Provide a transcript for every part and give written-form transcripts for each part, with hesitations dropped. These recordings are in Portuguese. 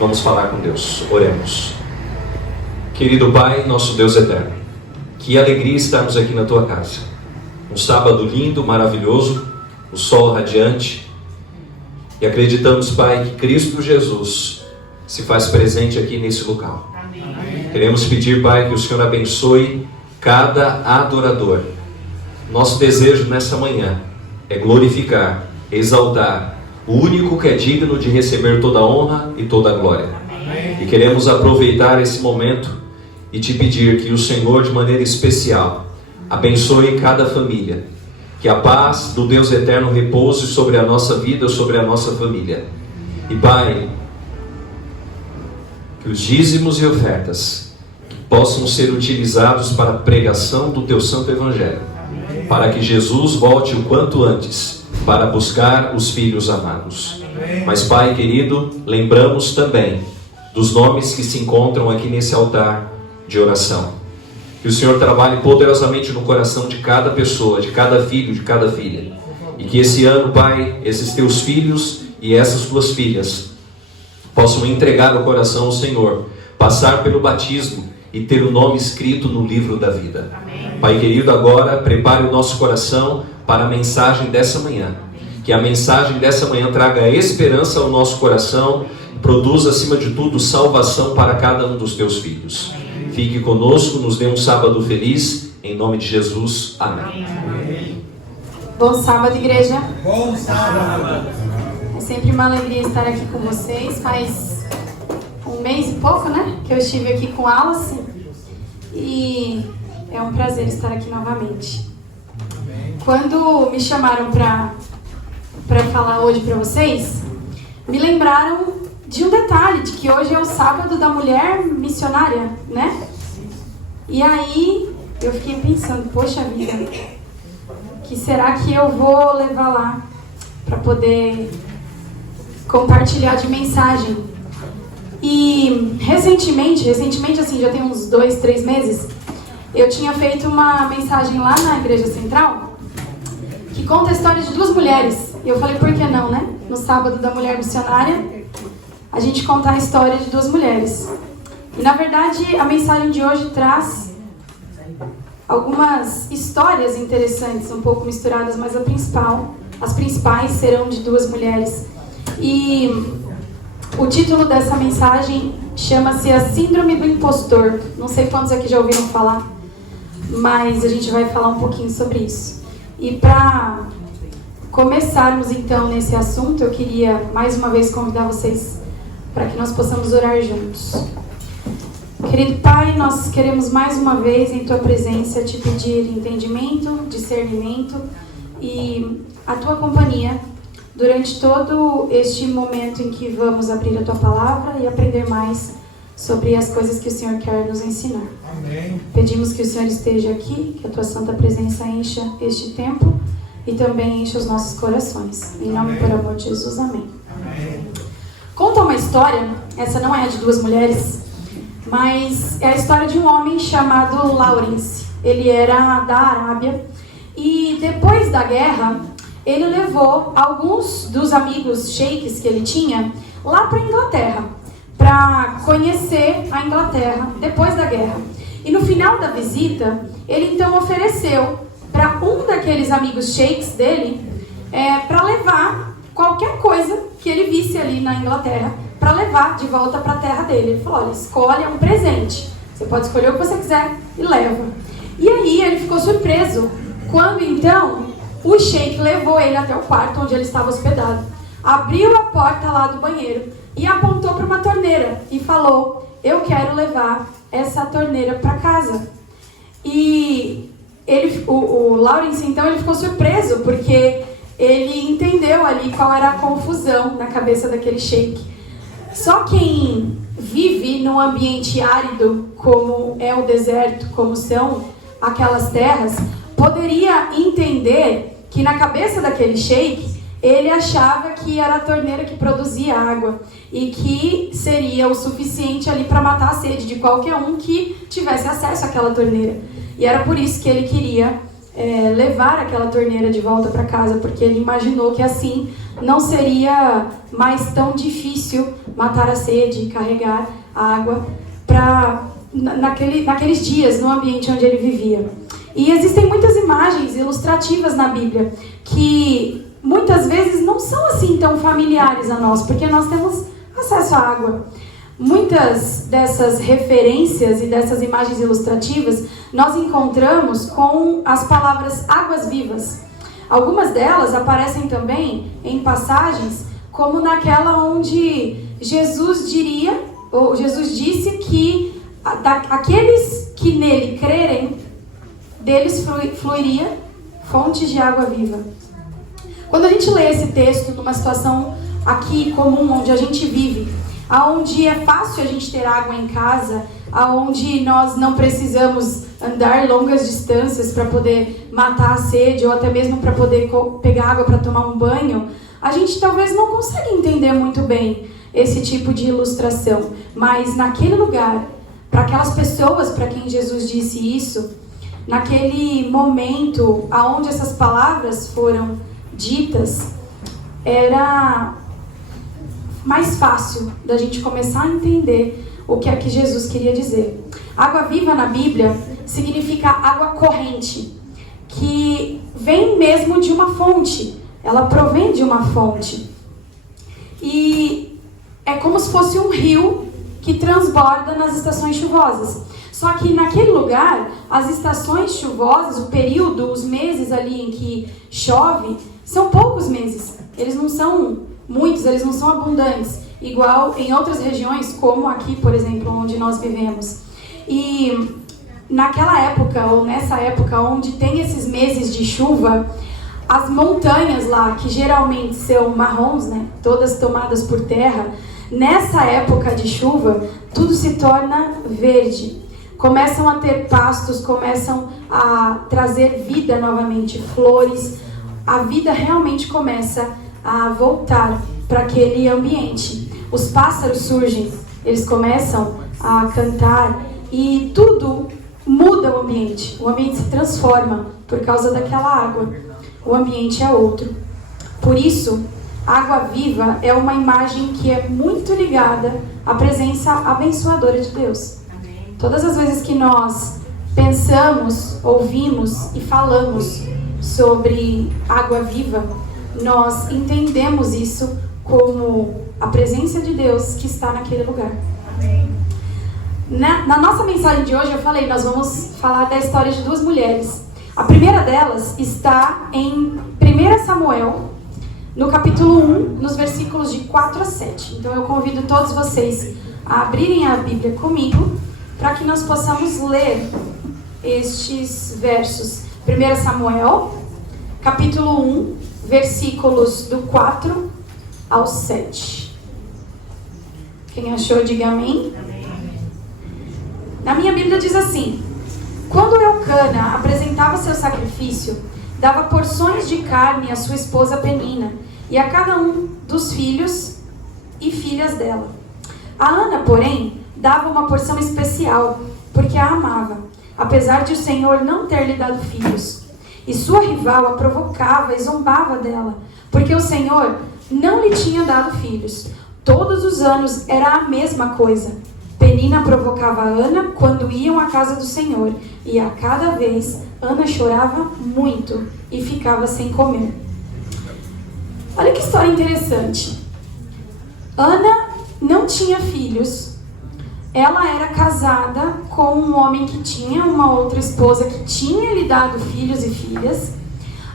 Vamos falar com Deus. Oremos. Querido Pai, nosso Deus eterno, que alegria estarmos aqui na Tua casa. Um sábado lindo, maravilhoso, o sol radiante. E acreditamos, Pai, que Cristo Jesus se faz presente aqui nesse local. Amém. Queremos pedir, Pai, que o Senhor abençoe cada adorador. Nosso desejo nessa manhã é glorificar, exaltar o único que é digno de receber toda a honra e toda a glória. Amém. E queremos aproveitar esse momento e te pedir que o Senhor, de maneira especial, abençoe cada família. Que a paz do Deus eterno repouse sobre a nossa vida, sobre a nossa família. E Pai, que os dízimos e ofertas possam ser utilizados para a pregação do Teu Santo Evangelho. Amém. Para que Jesus volte o quanto antes para buscar os filhos amados. Amém. Mas Pai querido, lembramos também dos nomes que se encontram aqui nesse altar de oração. Que o Senhor trabalhe poderosamente no coração de cada pessoa, de cada filho, de cada filha. E que esse ano, Pai, esses Teus filhos e essas Tuas filhas possam entregar o coração ao Senhor, passar pelo batismo e ter o nome escrito no livro da vida. Amém. Pai querido, agora prepare o nosso coração para a mensagem dessa manhã. Que a mensagem dessa manhã traga esperança ao nosso coração, produza acima de tudo salvação para cada um dos Teus filhos. Fique conosco, nos dê um sábado feliz, em nome de Jesus. Amém. Amém. Bom sábado, igreja. Bom sábado. É sempre uma alegria estar aqui com vocês. Faz um mês e pouco, né, que eu estive aqui com Alice. E é um prazer estar aqui novamente. Quando me chamaram para falar hoje para vocês, me lembraram de um detalhe, de que hoje é o sábado da mulher missionária, né? E aí eu fiquei pensando, poxa vida, que será que eu vou levar lá para poder compartilhar de mensagem? E recentemente assim, já tem uns 2, 3 meses, eu tinha feito uma mensagem lá na Igreja Central que conta a história de 2 mulheres. E eu falei, por que não, né? No sábado da mulher missionária, a gente contar a história de 2 mulheres. E na verdade a mensagem de hoje traz algumas histórias interessantes, um pouco misturadas, mas as principais serão de 2 mulheres. E o título dessa mensagem chama-se A Síndrome do Impostor. Não sei quantos aqui já ouviram falar, mas a gente vai falar um pouquinho sobre isso. E para começarmos então nesse assunto, eu queria mais uma vez convidar vocês para que nós possamos orar juntos. Querido Pai, nós queremos mais uma vez em Tua presença te pedir entendimento, discernimento e a Tua companhia durante todo este momento em que vamos abrir a Tua palavra e aprender mais sobre as coisas que o Senhor quer nos ensinar. Amém. Pedimos que o Senhor esteja aqui, que a Tua santa presença encha este tempo e também encha os nossos corações. Em nome e por amor de Jesus, amém. Amém. Conta uma história, essa não é a de 2 mulheres, mas é a história de um homem chamado Lawrence. Ele era da Arábia e depois da guerra, ele levou alguns dos amigos sheiks que ele tinha lá para a Inglaterra, para conhecer a Inglaterra depois da guerra. E no final da visita, ele então ofereceu para um daqueles amigos sheiks dele para levar qualquer coisa que ele visse ali na Inglaterra para levar de volta para a terra dele. Ele falou, olha, escolhe, é um presente. Você pode escolher o que você quiser e leva. E aí ele ficou surpreso quando então o sheik levou ele até o quarto onde ele estava hospedado. Abriu a porta lá do banheiro e apontou para uma torneira e falou, eu quero levar essa torneira para casa. E o Lawrence então ele ficou surpreso porque ele entendeu ali qual era a confusão na cabeça daquele sheik. Só quem vive num ambiente árido, como é o deserto, como são aquelas terras, poderia entender que na cabeça daquele sheik, ele achava que era a torneira que produzia água e que seria o suficiente ali para matar a sede de qualquer um que tivesse acesso àquela torneira. E era por isso que ele queria levar aquela torneira de volta para casa, porque ele imaginou que assim não seria mais tão difícil matar a sede e carregar a água naqueles dias, no ambiente onde ele vivia. E existem muitas imagens ilustrativas na Bíblia que muitas vezes não são assim tão familiares a nós, porque nós temos acesso à água. Muitas dessas referências e dessas imagens ilustrativas nós encontramos com as palavras águas vivas. Algumas delas aparecem também em passagens como naquela onde Jesus disse que aqueles que nele crerem, deles fluiria fontes de água viva. Quando a gente lê esse texto numa situação aqui comum, onde a gente vive, aonde é fácil a gente ter água em casa, aonde nós não precisamos andar longas distâncias para poder matar a sede ou até mesmo para poder pegar água para tomar um banho, a gente talvez não consiga entender muito bem esse tipo de ilustração. Mas naquele lugar, para aquelas pessoas para quem Jesus disse isso, naquele momento aonde essas palavras foram ditas, era mais fácil da gente começar a entender o que é que Jesus queria dizer. Água viva na Bíblia significa água corrente, que vem mesmo de uma fonte, ela provém de uma fonte. E é como se fosse um rio que transborda nas estações chuvosas. Só que naquele lugar, as estações chuvosas, o período, os meses ali em que chove, são poucos meses. Eles não são muitos, eles não são abundantes, igual em outras regiões, como aqui, por exemplo, onde nós vivemos. E naquela época, ou nessa época, onde tem esses meses de chuva, as montanhas lá, que geralmente são marrons, né, todas tomadas por terra, nessa época de chuva, tudo se torna verde. Começam a ter pastos, começam a trazer vida novamente, flores. A vida realmente começa a voltar para aquele ambiente. Os pássaros surgem, eles começam a cantar e tudo muda o ambiente se transforma por causa daquela água. O ambiente é outro. Por isso, água viva é uma imagem que é muito ligada à presença abençoadora de Deus. Todas as vezes que nós pensamos, ouvimos e falamos sobre água viva, nós entendemos isso como a presença de Deus que está naquele lugar. Na nossa mensagem de hoje, eu falei, nós vamos falar da história de duas mulheres. A primeira delas está em 1 Samuel, no capítulo 1, nos versículos de 4 a 7. Então eu convido todos vocês a abrirem a Bíblia comigo, para que nós possamos ler estes versos. 1 Samuel, capítulo 1, versículos do 4 ao 7. Quem achou, diga amém. Na minha Bíblia diz assim: quando Eucana apresentava seu sacrifício, dava porções de carne à sua esposa Penina e a cada um dos filhos e filhas dela. A Ana, porém, dava uma porção especial, porque a amava, apesar de o Senhor não ter lhe dado filhos. E sua rival a provocava e zombava dela, porque o Senhor não lhe tinha dado filhos. Todos os anos era a mesma coisa. Penina provocava a Ana quando iam à casa do Senhor, e a cada vez Ana chorava muito e ficava sem comer. Olha que história interessante. Ana não tinha filhos. Ela era casada com um homem que tinha uma outra esposa que tinha lhe dado filhos e filhas.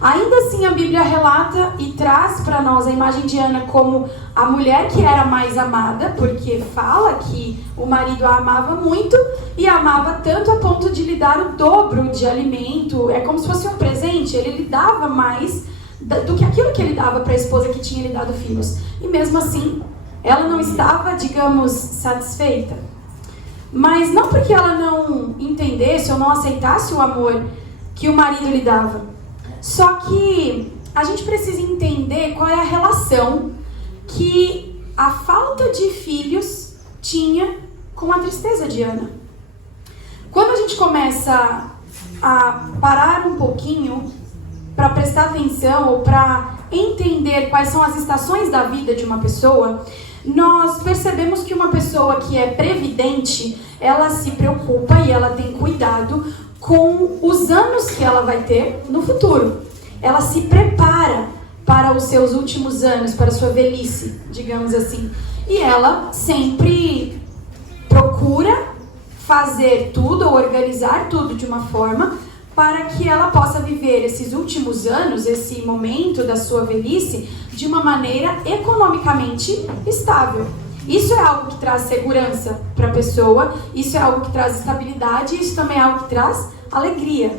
Ainda assim, a Bíblia relata e traz para nós a imagem de Ana como a mulher que era mais amada, porque fala que o marido a amava muito e a amava tanto a ponto de lhe dar o dobro de alimento. É como se fosse um presente, ele lhe dava mais do que aquilo que ele dava para a esposa que tinha lhe dado filhos. E mesmo assim, ela não estava, digamos, satisfeita. Mas não porque ela não entendesse ou não aceitasse o amor que o marido lhe dava. Só que a gente precisa entender qual é a relação que a falta de filhos tinha com a tristeza de Ana. Quando a gente começa a parar um pouquinho para prestar atenção ou para entender quais são as estações da vida de uma pessoa, nós percebemos que uma pessoa que é previdente, ela se preocupa e ela tem cuidado com os anos que ela vai ter no futuro. Ela se prepara para os seus últimos anos, para a sua velhice, digamos assim. E ela sempre procura fazer tudo ou organizar tudo de uma forma para que ela possa viver esses últimos anos, esse momento da sua velhice, de uma maneira economicamente estável. Isso é algo que traz segurança para a pessoa, isso é algo que traz estabilidade, isso também é algo que traz alegria.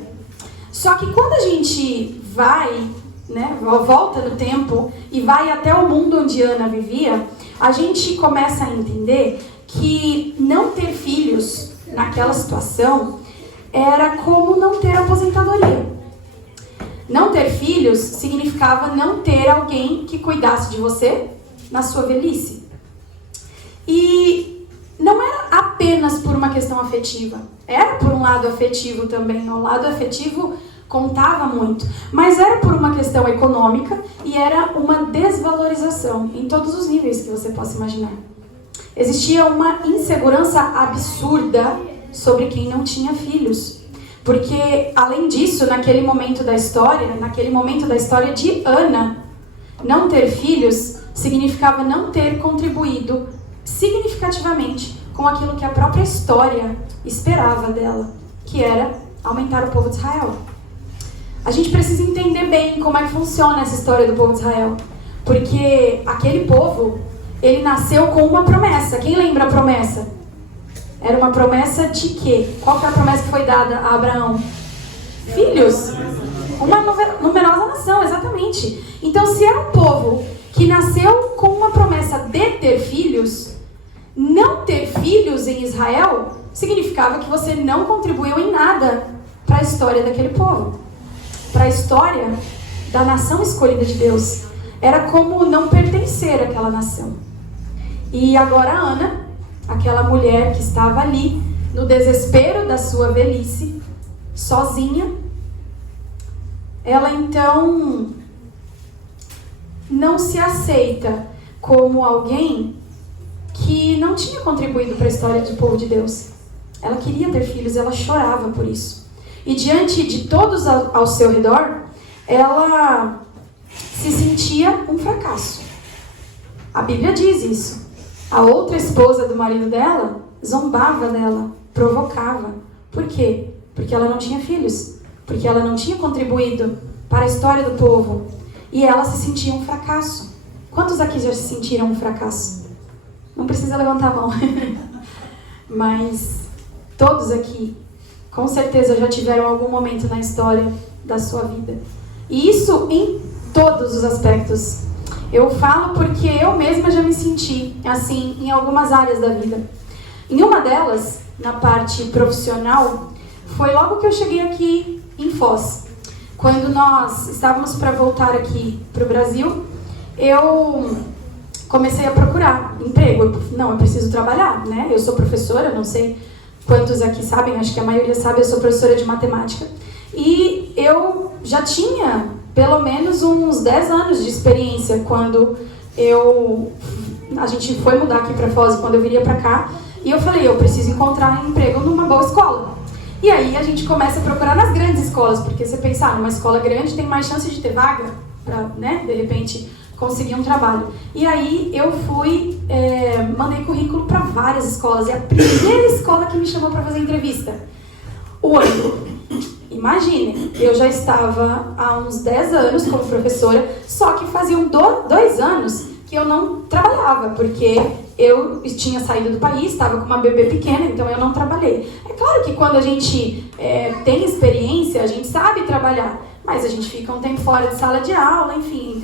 Só que quando a gente vai, né, volta no tempo e vai até o mundo onde Ana vivia, a gente começa a entender que não ter filhos naquela situação era como não ter aposentadoria. Não ter filhos significava não ter alguém que cuidasse de você na sua velhice. E não era apenas por uma questão afetiva. Era por um lado afetivo também. O lado afetivo contava muito. Mas era por uma questão econômica e era uma desvalorização em todos os níveis que você possa imaginar. Existia uma insegurança absurda sobre quem não tinha filhos. Porque, além disso, naquele momento da história de Ana, não ter filhos significava não ter contribuído significativamente com aquilo que a própria história esperava dela, que era aumentar o povo de Israel. A gente precisa entender bem como é que funciona essa história do povo de Israel, porque aquele povo, ele nasceu com uma promessa. Quem lembra a promessa? Era uma promessa de quê? Qual foi a promessa que foi dada a Abraão? Filhos. Uma numerosa nação, exatamente. Então, se era um povo que nasceu com uma promessa de ter filhos, não ter filhos em Israel significava que você não contribuiu em nada para a história daquele povo, para a história da nação escolhida de Deus. Era como não pertencer àquela nação. E agora Ana, aquela mulher que estava ali, no desespero da sua velhice, sozinha, ela então não se aceita como alguém que não tinha contribuído para a história do povo de Deus. Ela queria ter filhos, ela chorava por isso. E diante de todos ao seu redor, ela se sentia um fracasso. A Bíblia diz isso. A outra esposa do marido dela zombava dela, provocava. Por quê? Porque ela não tinha filhos. Porque ela não tinha contribuído para a história do povo. E ela se sentia um fracasso. Quantos aqui já se sentiram um fracasso? Não precisa levantar a mão. Mas todos aqui, com certeza, já tiveram algum momento na história da sua vida. E isso em todos os aspectos. Eu falo porque eu mesma já me senti assim em algumas áreas da vida. Em uma delas, na parte profissional, foi logo que eu cheguei aqui em Foz. Quando nós estávamos para voltar aqui para o Brasil, eu comecei a procurar emprego. Eu preciso trabalhar, né? Eu sou professora, não sei quantos aqui sabem, acho que a maioria sabe, eu sou professora de matemática. E eu já tinha pelo menos uns 10 anos de experiência quando a gente foi mudar aqui para Foz, quando eu viria para cá. E eu falei, eu preciso encontrar um emprego numa boa escola. E aí a gente começa a procurar nas grandes escolas, porque você pensa, numa escola grande tem mais chance de ter vaga para, né, de repente, conseguir um trabalho. E aí eu fui, mandei currículo para várias escolas. E a primeira escola que me chamou para fazer entrevista, o Ângelo. Imagine, eu já estava há uns 10 anos como professora, só que faziam 2 anos que eu não trabalhava, porque eu tinha saído do país, estava com uma bebê pequena, então eu não trabalhei. É claro que quando a gente tem experiência, a gente sabe trabalhar, mas a gente fica um tempo fora de sala de aula, enfim,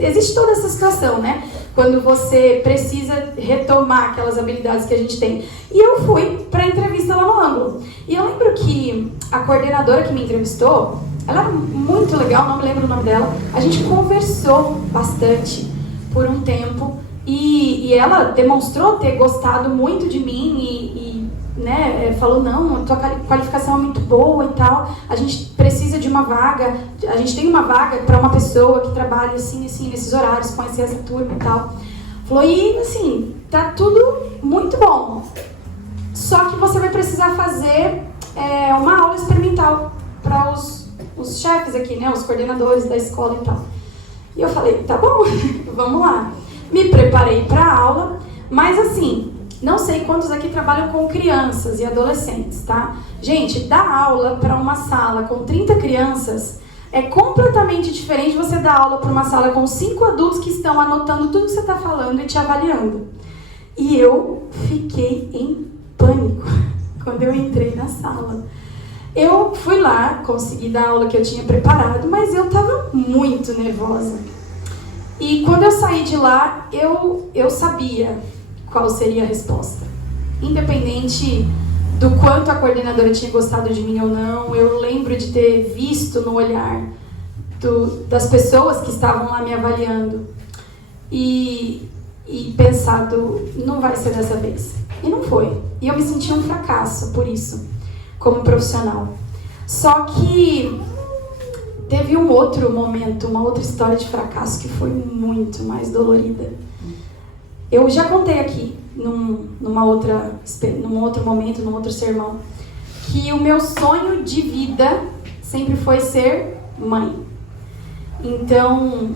existe toda essa situação, né? Quando você precisa retomar aquelas habilidades que a gente tem. E eu fui para a entrevista lá no ângulo. E eu lembro que a coordenadora que me entrevistou, ela era muito legal, não me lembro o nome dela. A gente conversou bastante por um tempo e ela demonstrou ter gostado muito de mim e né, falou, não, a tua qualificação é muito boa e tal, a gente precisa de uma vaga, a gente tem uma vaga para uma pessoa que trabalha assim, nesses horários, conhecer essa turma e tal. Falou, e assim, tá tudo muito bom. Só que você vai precisar fazer uma aula experimental para os chefes aqui, né? Os coordenadores da escola e tal. E eu falei, tá bom, vamos lá. Me preparei para a aula, mas assim, não sei quantos aqui trabalham com crianças e adolescentes, tá? Gente, dar aula para uma sala com 30 crianças é completamente diferente de você dar aula para uma sala com 5 adultos que estão anotando tudo que você está falando e te avaliando. E eu fiquei em pânico quando eu entrei na sala. Eu fui lá, consegui dar a aula que eu tinha preparado, mas eu estava muito nervosa. E quando eu saí de lá, eu sabia qual seria a resposta. Independente do quanto a coordenadora tinha gostado de mim ou não, eu lembro de ter visto no olhar das pessoas que estavam lá me avaliando e pensado, não vai ser dessa vez. E não foi. E eu me senti um fracasso por isso, como profissional. Só que teve um outro momento, uma outra história de fracasso que foi muito mais dolorida. Eu já contei aqui, num outro momento, num outro sermão, que o meu sonho de vida sempre foi ser mãe. Então,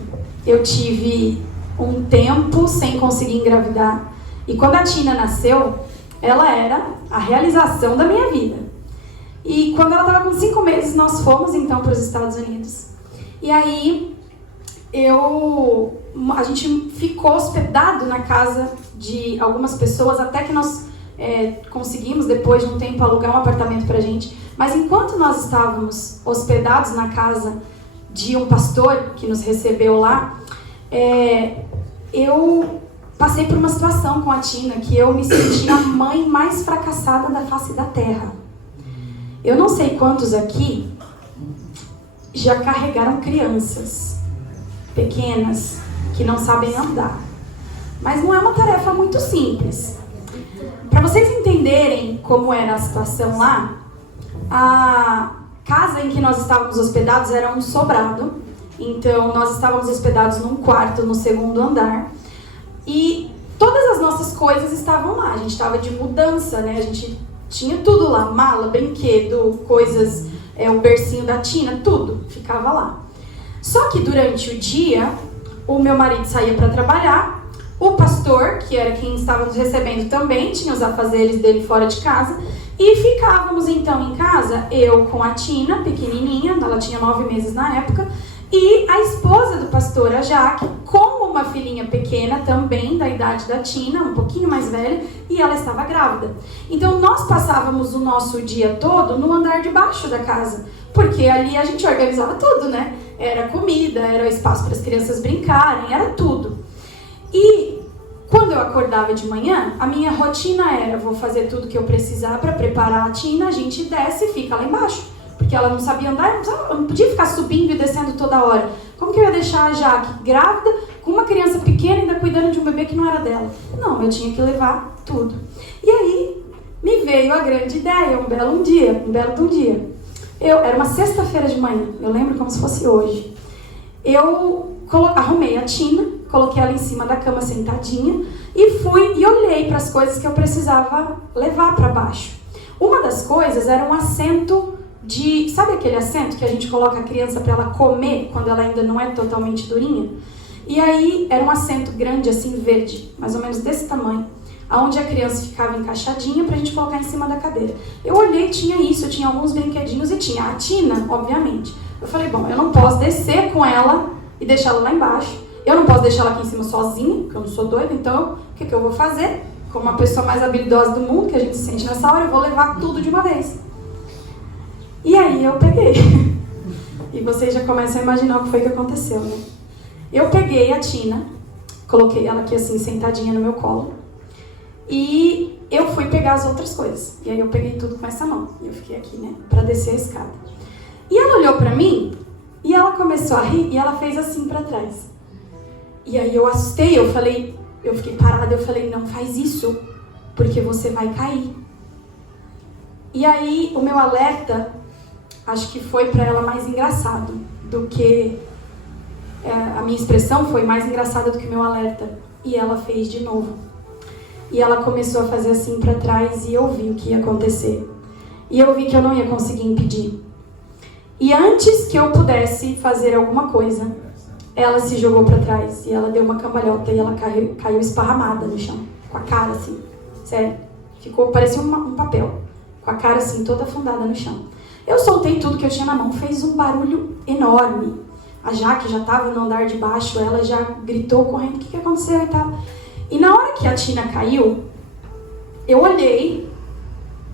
eu tive um tempo sem conseguir engravidar. E quando a Tina nasceu, ela era a realização da minha vida. E quando ela estava com 5 meses, nós fomos então para os Estados Unidos. E aí, a gente ficou hospedado na casa de algumas pessoas, até que nós conseguimos, depois de um tempo, alugar um apartamento pra gente. Mas enquanto nós estávamos hospedados na casa de um pastor que nos recebeu lá, eu passei por uma situação com a Tina que eu me senti a mãe mais fracassada da face da terra. Eu não sei quantos aqui já carregaram crianças pequenas que não sabem andar. Mas não é uma tarefa muito simples. Para vocês entenderem como era a situação lá, a casa em que nós estávamos hospedados era um sobrado. Então, nós estávamos hospedados num quarto no 2º andar. E todas as nossas coisas estavam lá. A gente estava de mudança, né? A gente tinha tudo lá. Mala, brinquedo, coisas, o bercinho da Tina, tudo ficava lá. Só que durante o dia, o meu marido saía para trabalhar. O pastor, que era quem estava nos recebendo também, tinha os afazeres dele fora de casa. E ficávamos então em casa, eu com a Tina, pequenininha, ela tinha 9 meses na época, e a esposa do pastor, a Jaque, com uma filhinha pequena também, da idade da Tina, um pouquinho mais velha, e ela estava grávida. Então nós passávamos o nosso dia todo no andar de baixo da casa, porque ali a gente organizava tudo, né? Era comida, era espaço para as crianças brincarem, era tudo. E quando eu acordava de manhã, a minha rotina era, vou fazer tudo que eu precisar para preparar a Tina, a gente desce e fica lá embaixo. Porque ela não sabia andar, eu não podia ficar subindo e descendo toda hora. Como que eu ia deixar a Jaque grávida, com uma criança pequena, ainda cuidando de um bebê que não era dela? Não, eu tinha que levar tudo. E aí, me veio a grande ideia, um belo dia. Era uma sexta-feira de manhã, eu lembro como se fosse hoje. Eu arrumei a Tina, coloquei ela em cima da cama sentadinha e fui e olhei para as coisas que eu precisava levar para baixo. Uma das coisas era um assento sabe aquele assento que a gente coloca a criança para ela comer quando ela ainda não é totalmente durinha? E aí era um assento grande assim, verde, mais ou menos desse tamanho, onde a criança ficava encaixadinha pra gente colocar em cima da cadeira. Eu olhei, tinha isso, tinha alguns brinquedinhos e tinha a Tina, obviamente. Eu falei, bom, eu não posso descer com ela e deixar ela lá embaixo. Eu não posso deixar ela aqui em cima sozinha, porque eu não sou doida, então o que eu vou fazer? Como uma pessoa mais habilidosa do mundo, que a gente se sente nessa hora, eu vou levar tudo de uma vez. E aí eu peguei. E vocês já começam a imaginar o que foi que aconteceu, né? Eu peguei a Tina, coloquei ela aqui assim, sentadinha no meu colo, e eu fui pegar as outras coisas. E aí eu peguei tudo com essa mão. E eu fiquei aqui, né, pra descer a escada. E ela olhou pra mim, e ela começou a rir, e ela fez assim pra trás. E aí eu assustei, eu fiquei parada, eu falei, não faz isso, porque você vai cair. E aí o meu alerta, acho que foi pra ela mais engraçado do que... a minha expressão foi mais engraçada do que o meu alerta. e ela fez de novo. E ela começou a fazer assim para trás e eu vi o que ia acontecer. E eu vi que eu não ia conseguir impedir. E antes que eu pudesse fazer alguma coisa, ela se jogou para trás e ela deu uma cambalhota e ela caiu esparramada no chão, com a cara assim, sério. Ficou, parecia um papel, com a cara assim toda afundada no chão. Eu soltei tudo que eu tinha na mão, fez um barulho enorme. A Jaque já estava no andar de baixo, ela já gritou correndo, o que aconteceu e tal. E na hora que a Tina caiu, eu olhei,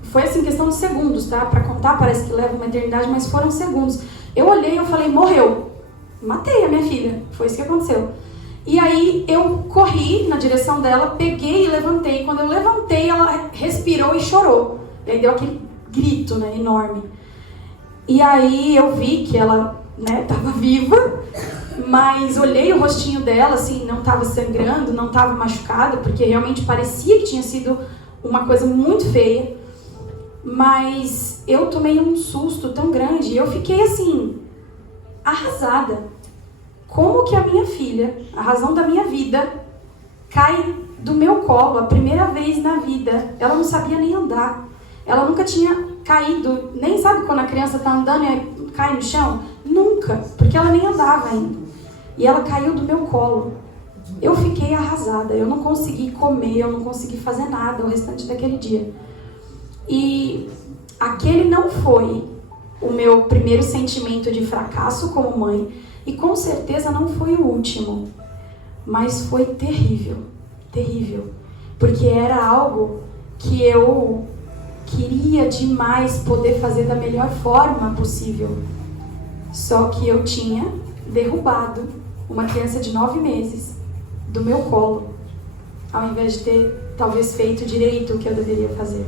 foi assim questão de segundos, tá? Pra contar parece que leva uma eternidade, mas foram segundos. Eu olhei e eu falei, morreu. Matei a minha filha, foi isso que aconteceu. E aí eu corri na direção dela, peguei e levantei. Quando eu levantei, ela respirou e chorou. E aí deu aquele grito, né, enorme. E aí eu vi que ela, né, tava viva, mas olhei o rostinho dela, assim, não tava sangrando, não tava machucada, porque realmente parecia que tinha sido uma coisa muito feia. Mas eu tomei um susto tão grande e eu fiquei assim, arrasada. Como que a minha filha, a razão da minha vida, cai do meu colo a primeira vez na vida? Ela não sabia nem andar. Ela nunca tinha caído, nem sabe quando a criança está andando e cai no chão? Nunca, porque ela nem andava ainda. E ela caiu do meu colo. Eu fiquei arrasada, eu não consegui comer, eu não consegui fazer nada o restante daquele dia. E aquele não foi o meu primeiro sentimento de fracasso como mãe, e com certeza não foi o último, mas foi terrível, terrível, porque era algo que eu queria demais poder fazer da melhor forma possível, só que eu tinha derrubado uma criança de 9 meses do meu colo, ao invés de ter talvez feito direito o que eu deveria fazer.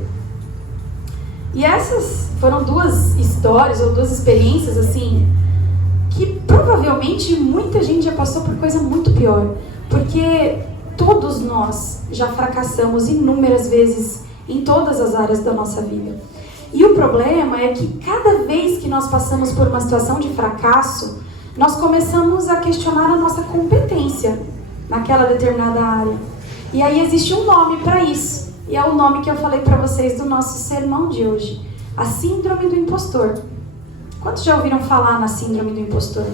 E essas foram 2 histórias ou 2 experiências assim que provavelmente muita gente já passou por coisa muito pior, porque todos nós já fracassamos inúmeras vezes em todas as áreas da nossa vida. E o problema é que cada vez que nós passamos por uma situação de fracasso, nós começamos a questionar a nossa competência naquela determinada área. E aí existe um nome para isso, e é o nome que eu falei para vocês do nosso sermão de hoje, a síndrome do impostor. Quantos já ouviram falar na síndrome do impostor?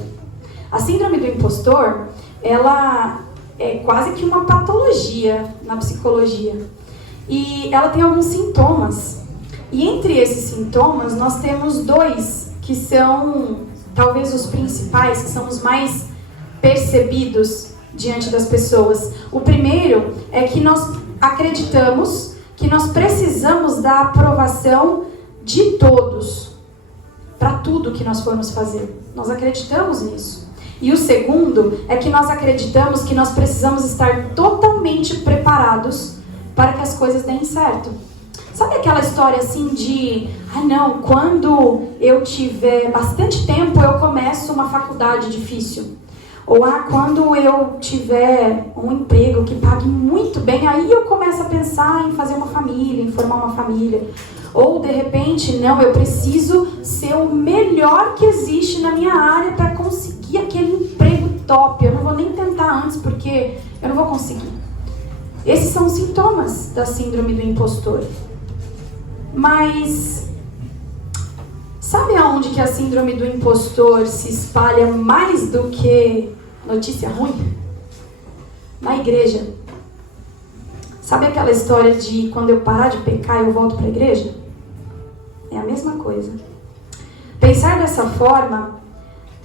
A síndrome do impostor, ela é quase que uma patologia na psicologia. E ela tem alguns sintomas. E entre esses sintomas, nós temos 2 que são talvez os principais, que são os mais percebidos diante das pessoas. O primeiro é que nós acreditamos que nós precisamos da aprovação de todos para tudo que nós formos fazer. Nós acreditamos nisso. E o segundo é que nós acreditamos que nós precisamos estar totalmente preparados para que as coisas deem certo. Sabe aquela história assim de, não, quando eu tiver bastante tempo eu começo uma faculdade difícil. Ou quando eu tiver um emprego que pague muito bem, aí eu começo a pensar em fazer uma família, em formar uma família. Ou, de repente, não, eu preciso ser o melhor que existe na minha área para conseguir aquele emprego top. Eu não vou nem tentar antes, porque eu não vou conseguir. Esses são os sintomas da síndrome do impostor. Mas, sabe aonde que a síndrome do impostor se espalha mais do que notícia ruim? Na igreja. Sabe aquela história de quando eu parar de pecar eu volto para a igreja? É a mesma coisa. Pensar dessa forma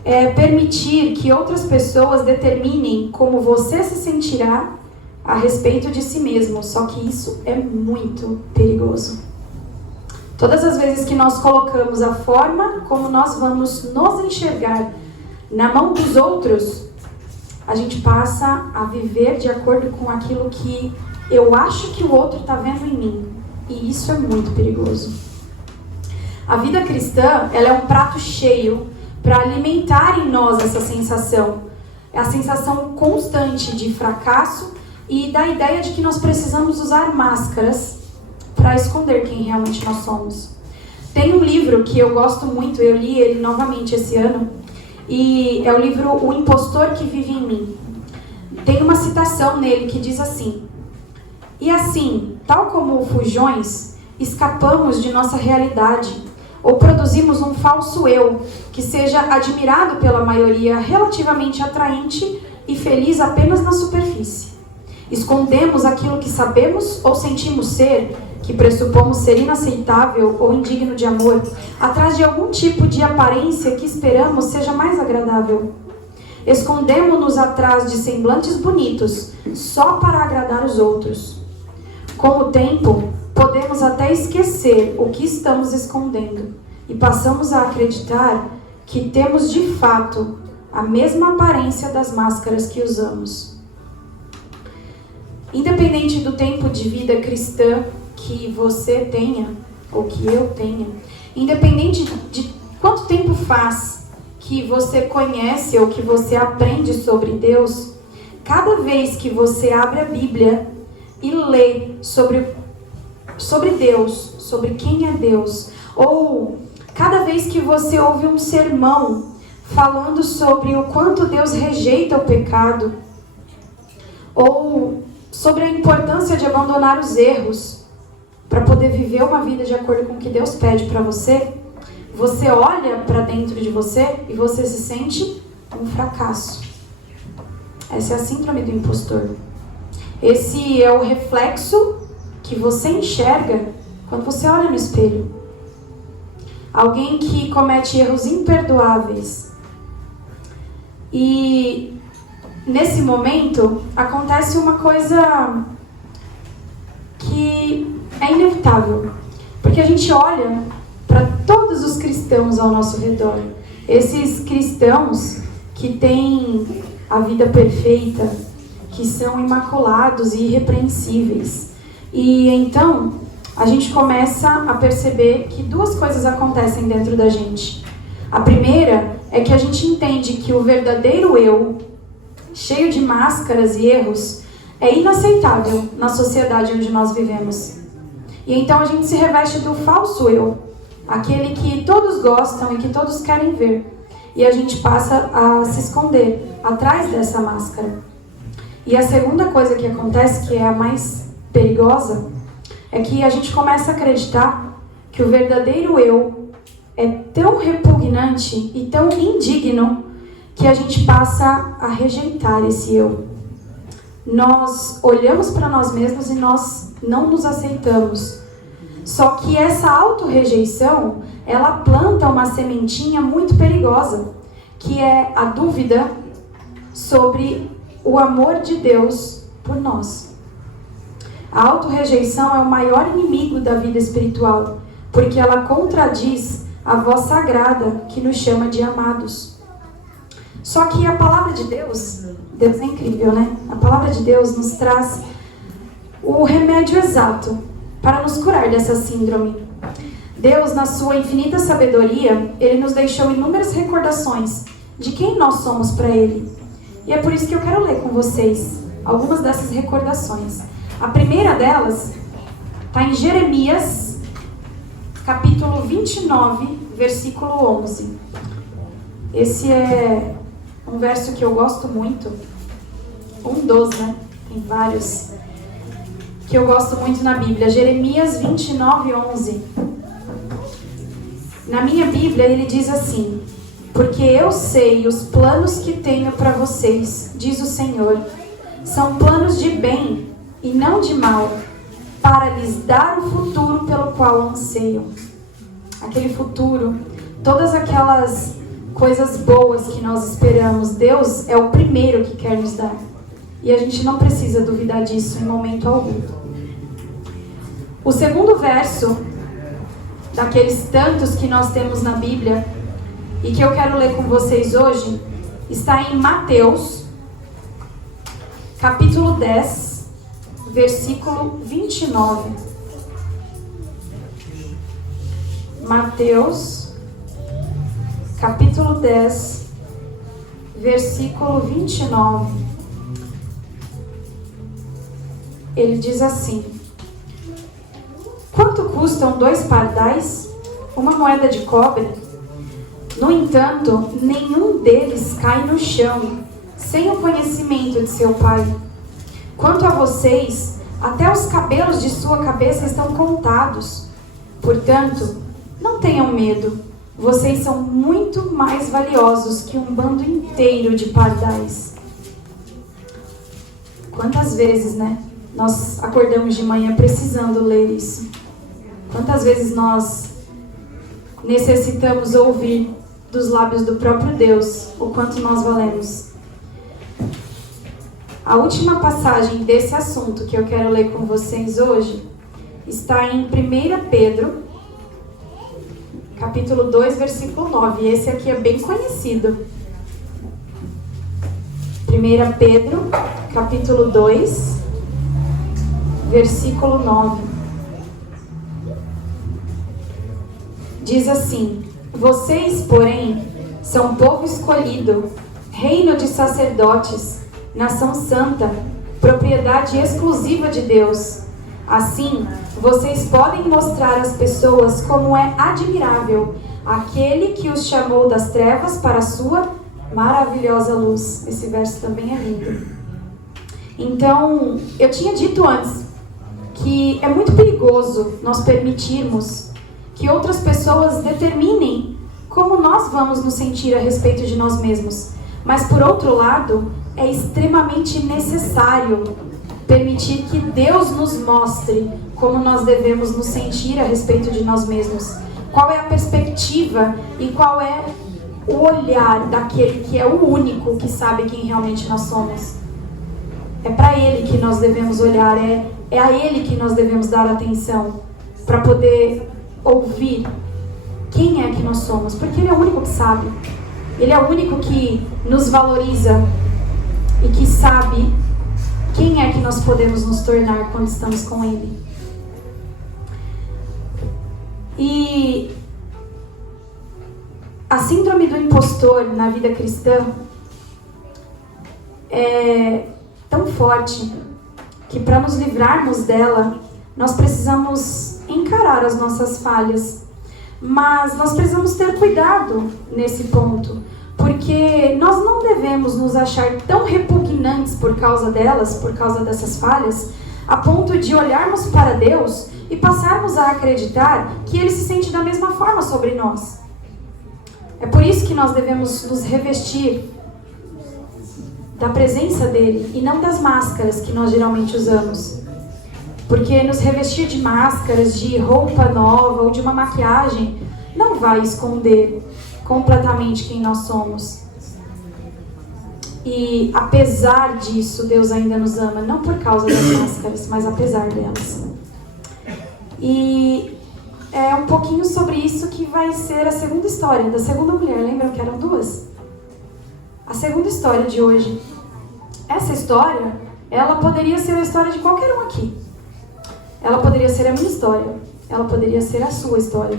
é permitir que outras pessoas determinem como você se sentirá a respeito de si mesmo. Só que isso é muito perigoso. Todas as vezes que nós colocamos a forma como nós vamos nos enxergar na mão dos outros, a gente passa a viver de acordo com aquilo que eu acho que o outro está vendo em mim. E isso é muito perigoso. A vida cristã, ela é um prato cheio para alimentar em nós essa sensação. É a sensação constante de fracasso e da ideia de que nós precisamos usar máscaras para esconder quem realmente nós somos. Tem um livro que eu gosto muito, eu li ele novamente esse ano, e é o livro O Impostor que Vive em Mim. tem uma citação nele que diz assim: e assim, tal como fujões, escapamos de nossa realidade, ou produzimos um falso eu, que seja admirado pela maioria, relativamente atraente e feliz apenas na superfície. Escondemos aquilo que sabemos ou sentimos ser, que pressupomos ser inaceitável ou indigno de amor, atrás de algum tipo de aparência que esperamos seja mais agradável. Escondemos-nos atrás de semblantes bonitos, só para agradar os outros. Com o tempo, podemos até esquecer o que estamos escondendo e passamos a acreditar que temos de fato a mesma aparência das máscaras que usamos. Independente do tempo de vida cristã que você tenha, ou que eu tenha, independente de quanto tempo faz que você conhece ou que você aprende sobre Deus, cada vez que você abre a Bíblia e lê sobre Deus, sobre quem é Deus, ou cada vez que você ouve um sermão falando sobre o quanto Deus rejeita o pecado, ou sobre a importância de abandonar os erros para poder viver uma vida de acordo com o que Deus pede para você, você olha para dentro de você e você se sente um fracasso. Essa é a síndrome do impostor. Esse é o reflexo que você enxerga quando você olha no espelho. Alguém que comete erros imperdoáveis. E nesse momento acontece uma coisa que é inevitável. Porque a gente olha para todos os cristãos ao nosso redor. Esses cristãos que têm a vida perfeita, que são imaculados e irrepreensíveis. E então, a gente começa a perceber que duas coisas acontecem dentro da gente. A primeira é que a gente entende que o verdadeiro eu, cheio de máscaras e erros, é inaceitável na sociedade onde nós vivemos. E então a gente se reveste do falso eu, aquele que todos gostam e que todos querem ver. E a gente passa a se esconder atrás dessa máscara. E a segunda coisa que acontece, que é a mais perigosa, é que a gente começa a acreditar que o verdadeiro eu é tão repugnante e tão indigno que a gente passa a rejeitar esse eu. Nós olhamos para nós mesmos e nós não nos aceitamos. Só que essa auto-rejeição, ela planta uma sementinha muito perigosa, que é a dúvida sobre o amor de Deus por nós. A auto-rejeição é o maior inimigo da vida espiritual, porque ela contradiz a voz sagrada que nos chama de amados. Só que a palavra de Deus é incrível, né? A palavra de Deus nos traz o remédio exato para nos curar dessa síndrome. Deus, na sua infinita sabedoria, Ele nos deixou inúmeras recordações de quem nós somos para Ele. E é por isso que eu quero ler com vocês algumas dessas recordações. A primeira delas está em Jeremias, capítulo 29, versículo 11. Esse é um verso que eu gosto muito. Um dos, né? Tem vários que eu gosto muito na Bíblia. Jeremias 29, 11. Na minha Bíblia ele diz assim: porque eu sei os planos que tenho para vocês, diz o Senhor. São planos de bem e não de mal, para lhes dar o futuro pelo qual anseiam. Aquele futuro, todas aquelas coisas boas que nós esperamos, Deus é o primeiro que quer nos dar. E a gente não precisa duvidar disso em momento algum. O segundo verso, daqueles tantos que nós temos na Bíblia, e que eu quero ler com vocês hoje, está em Mateus, capítulo 10, versículo 29. Mateus, capítulo 10, versículo 29. Ele diz assim: quanto custam 2 pardais? Uma moeda de cobre? No entanto, nenhum deles cai no chão, sem o conhecimento de seu Pai. Quanto a vocês, até os cabelos de sua cabeça estão contados. Portanto, não tenham medo. Vocês são muito mais valiosos que um bando inteiro de pardais. Quantas vezes, nós acordamos de manhã precisando ler isso? Quantas vezes nós necessitamos ouvir dos lábios do próprio Deus o quanto nós valemos? A última passagem desse assunto que eu quero ler com vocês hoje está em 1 Pedro, capítulo 2, versículo 9. Esse aqui é bem conhecido. 1 Pedro, capítulo 2, versículo 9. Diz assim: vocês, porém, são povo escolhido, reino de sacerdotes, nação santa, propriedade exclusiva de Deus. Assim, vocês podem mostrar às pessoas como é admirável aquele que os chamou das trevas para a sua maravilhosa luz. Esse verso também é lindo. Então, eu tinha dito antes que é muito perigoso nós permitirmos que outras pessoas determinem como nós vamos nos sentir a respeito de nós mesmos. Mas, por outro lado, é extremamente necessário permitir que Deus nos mostre como nós devemos nos sentir a respeito de nós mesmos. Qual é a perspectiva e qual é o olhar daquele que é o único que sabe quem realmente nós somos. É para Ele que nós devemos olhar, é a Ele que nós devemos dar atenção para poder ouvir quem é que nós somos, porque Ele é o único que sabe. Ele é o único que nos valoriza e que sabe quem é que nós podemos nos tornar quando estamos com Ele. E a síndrome do impostor na vida cristã é tão forte que, para nos livrarmos dela, nós precisamos encarar as nossas falhas. Mas nós precisamos ter cuidado nesse ponto, porque nós não devemos nos achar tão repugnantes por causa delas, por causa dessas falhas, a ponto de olharmos para Deus e passarmos a acreditar que Ele se sente da mesma forma sobre nós. É por isso que nós devemos nos revestir da presença dEle e não das máscaras que nós geralmente usamos. Porque nos revestir de máscaras, de roupa nova ou de uma maquiagem não vai esconder completamente quem nós somos. E apesar disso, Deus ainda nos ama, não por causa das máscaras, mas apesar delas. E é um pouquinho sobre isso que vai ser a segunda história, da segunda mulher. Lembram que eram duas? A segunda história de hoje. Essa história, ela poderia ser a história de qualquer um aqui. Ela poderia ser a minha história, ela poderia ser a sua história.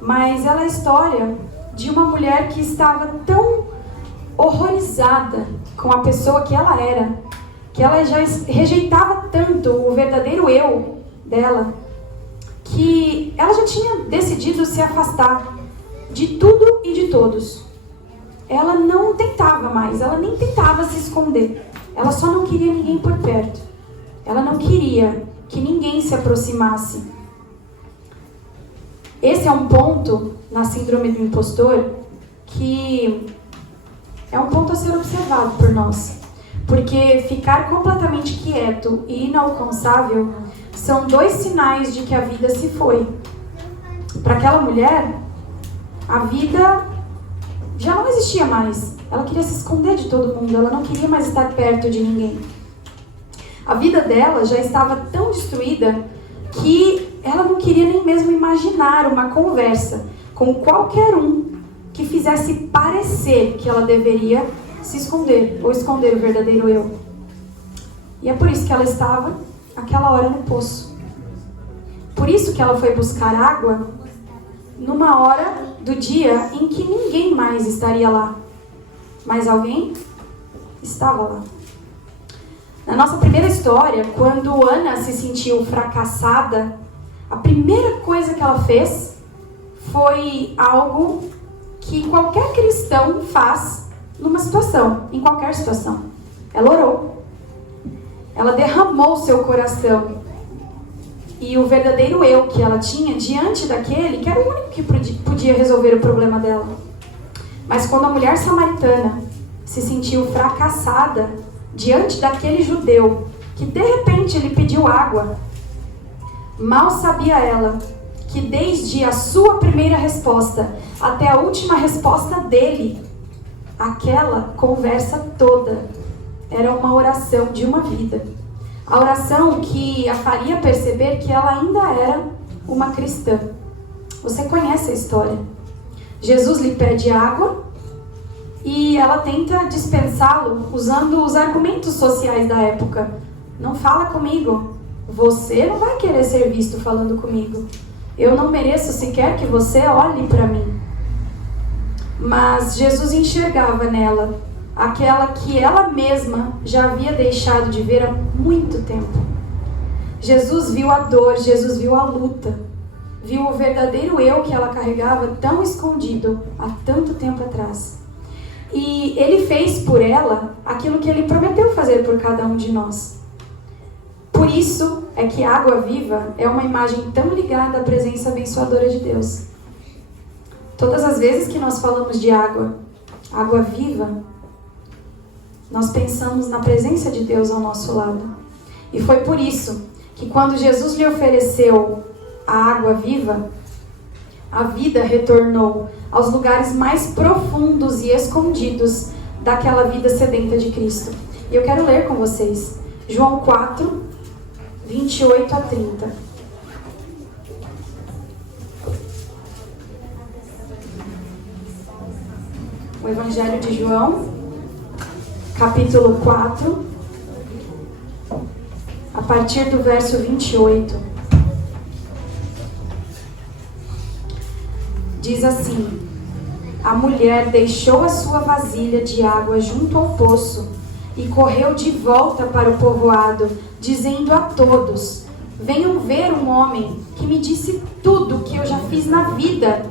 Mas ela é a história de uma mulher que estava tão horrorizada com a pessoa que ela era, que ela já rejeitava tanto o verdadeiro eu dela, que ela já tinha decidido se afastar de tudo e de todos. Ela não tentava mais, ela nem tentava se esconder. Ela só não queria ninguém por perto. Ela não queria que ninguém se aproximasse. Esse é um ponto na síndrome do impostor que é um ponto a ser observado por nós. Porque ficar completamente quieto e inalcançável são dois sinais de que a vida se foi. Para aquela mulher, a vida já não existia mais. Ela queria se esconder de todo mundo, ela não queria mais estar perto de ninguém. A vida dela já estava tão destruída que ela não queria nem mesmo imaginar uma conversa com qualquer um que fizesse parecer que ela deveria se esconder ou esconder o verdadeiro eu. E é por isso que ela estava aquela hora no poço. Por isso que ela foi buscar água numa hora do dia em que ninguém mais estaria lá. Mas alguém estava lá. Na nossa primeira história, quando Ana se sentiu fracassada, a primeira coisa que ela fez foi algo que qualquer cristão faz numa situação, em qualquer situação. Ela orou. Ela derramou seu coração. E o verdadeiro eu que ela tinha diante daquele, que era o único que podia resolver o problema dela. Mas quando a mulher samaritana se sentiu fracassada diante daquele judeu, que de repente ele pediu água, mal sabia ela que desde a sua primeira resposta até a última resposta dele, aquela conversa toda era uma oração de uma vida. A oração que a faria perceber que ela ainda era uma cristã. Você conhece a história. Jesus lhe pede água e ela tenta dispensá-lo usando os argumentos sociais da época. Não fala comigo. Você não vai querer ser visto falando comigo. Eu não mereço sequer que você olhe para mim. Mas Jesus enxergava nela aquela que ela mesma já havia deixado de ver há muito tempo. Jesus viu a dor, Jesus viu a luta, viu o verdadeiro eu que ela carregava tão escondido há tanto tempo atrás. E ele fez por ela aquilo que ele prometeu fazer por cada um de nós. Por isso é que a água viva é uma imagem tão ligada à presença abençoadora de Deus. Todas as vezes que nós falamos de água viva, nós pensamos na presença de Deus ao nosso lado. E foi por isso que quando Jesus lhe ofereceu a água viva, a vida retornou aos lugares mais profundos e escondidos daquela vida sedenta de Cristo. E eu quero ler com vocês João 4, 28 a 30. O Evangelho de João, capítulo 4, a partir do verso 28. Diz assim: a mulher deixou a sua vasilha de água junto ao poço e correu de volta para o povoado, dizendo a todos: venham ver um homem que me disse tudo o que eu já fiz na vida.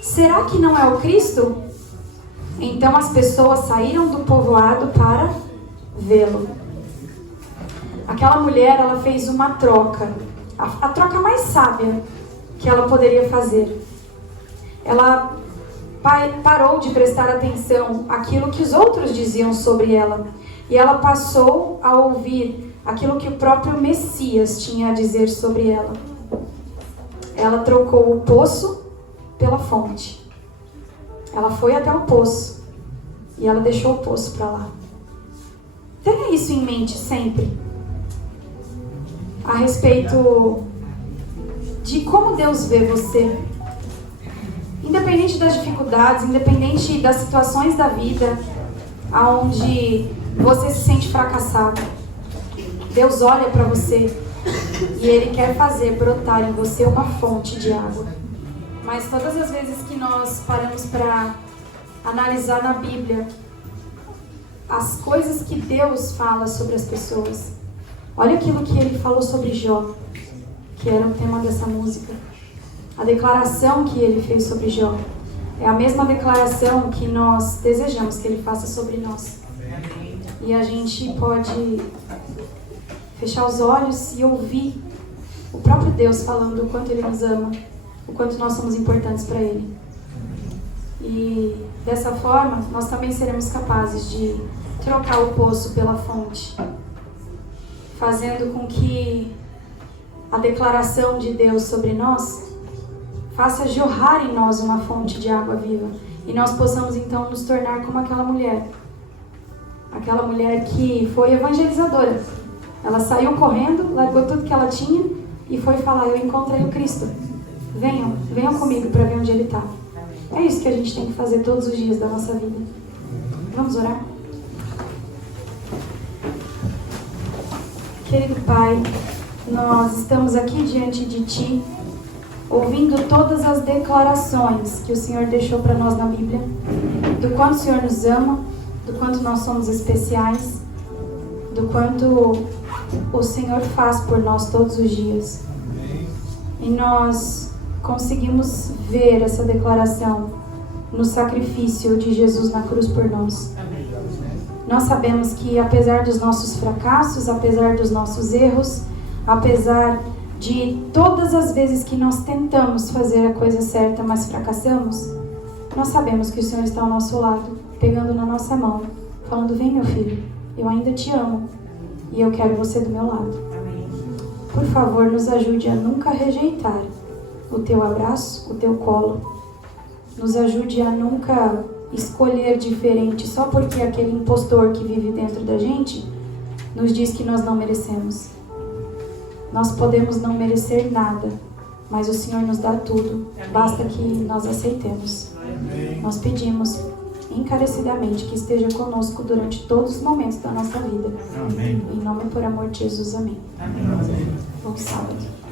Será que não é o Cristo? Então as pessoas saíram do povoado para vê-lo. Aquela mulher, ela fez uma troca, a troca mais sábia que ela poderia fazer. Ela parou de prestar atenção àquilo que os outros diziam sobre ela, e ela passou a ouvir aquilo que o próprio Messias tinha a dizer sobre ela. Ela trocou o poço pela fonte. Ela foi até o poço e ela deixou o poço para lá. Tenha isso em mente sempre, a respeito de como Deus vê você. Independente das dificuldades, independente das situações da vida onde você se sente fracassado, Deus olha para você e Ele quer fazer brotar em você uma fonte de água. Mas todas as vezes que nós paramos para analisar na Bíblia as coisas que Deus fala sobre as pessoas, olha aquilo que Ele falou sobre Jó, que era o tema dessa música. A declaração que Ele fez sobre Jó é a mesma declaração que nós desejamos que Ele faça sobre nós. E a gente pode fechar os olhos e ouvir o próprio Deus falando o quanto Ele nos ama, o quanto nós somos importantes para Ele. E dessa forma, nós também seremos capazes de trocar o poço pela fonte, fazendo com que a declaração de Deus sobre nós faça jorrar em nós uma fonte de água viva. E nós possamos então nos tornar como aquela mulher que foi evangelizadora. Ela saiu correndo, largou tudo que ela tinha e foi falar: eu encontrei o Cristo. Venham comigo para ver onde Ele está. É isso que a gente tem que fazer todos os dias da nossa vida. Vamos orar? Querido Pai, nós estamos aqui diante de Ti, ouvindo todas as declarações que o Senhor deixou para nós na Bíblia, do quanto o Senhor nos ama, do quanto nós somos especiais, do quanto o Senhor faz por nós todos os dias. E nós conseguimos ver essa declaração no sacrifício de Jesus na cruz por nós. Nós sabemos que apesar dos nossos fracassos, apesar dos nossos erros, apesar de todas as vezes que nós tentamos fazer a coisa certa, mas fracassamos, nós sabemos que o Senhor está ao nosso lado, pegando na nossa mão, falando: vem, meu filho, eu ainda te amo e eu quero você do meu lado. Por favor, nos ajude a nunca rejeitar o teu abraço, o teu colo. Nos ajude a nunca escolher diferente só porque aquele impostor que vive dentro da gente nos diz que nós não merecemos. Nós podemos não merecer nada, mas o Senhor nos dá tudo. Basta que nós aceitemos. Nós pedimos encarecidamente que esteja conosco durante todos os momentos da nossa vida. Em nome e por amor de Jesus. Amém. Bom sábado.